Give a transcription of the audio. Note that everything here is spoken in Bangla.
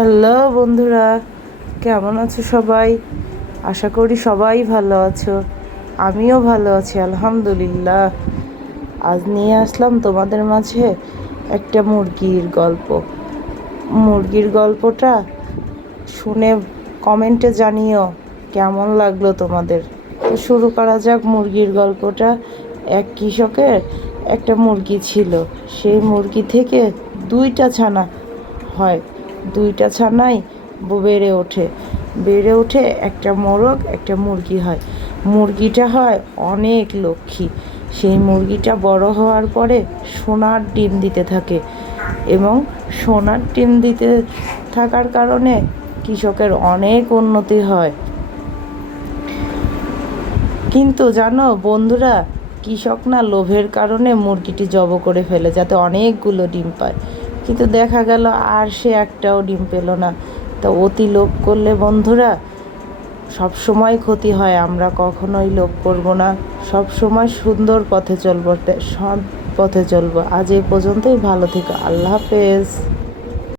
হ্যালো বন্ধুরা, কেমন আছো সবাই? আশা করি সবাই ভালো আছো। আমিও ভালো আছি আলহামদুলিল্লাহ। আজ নিয়ে আসলাম তোমাদের মাঝে একটা মুরগির গল্প। মুরগির গল্পটা শুনে কমেন্টে জানিও কেমন লাগলো তোমাদের। তো শুরু করা যাক মুরগির গল্পটা। এক কৃষকের একটা মুরগি ছিল। সেই মুরগি থেকে 2টা ছানা হয়। 2টা ছানাই বেড়ে ওঠে একটা মোরগ একটা মুরগি হয়। মুরগিটা হয় অনেক লক্ষ্মী। সেই মুরগিটা বড় হওয়ার পরে সোনার ডিম দিতে থাকে এবং সোনার ডিম দিতে থাকার কারণে কৃষকের অনেক উন্নতি হয়। কিন্তু জানো বন্ধুরা, কৃষক না লোভের কারণে মুরগিটি জবাই করে ফেলে যাতে অনেকগুলো ডিম পায়। কিন্তু দেখা গেল আর সে একটাও ডিম পেল না। তা অতি লোভ করলে বন্ধুরা সব সময় ক্ষতি হয়। আমরা কখনোই লোভ করব না, সব সময় সুন্দর পথে চলবো, সৎ পথে চলবো। আজ এই পর্যন্তই, ভালো থেকো, আল্লাহ হাফেজ।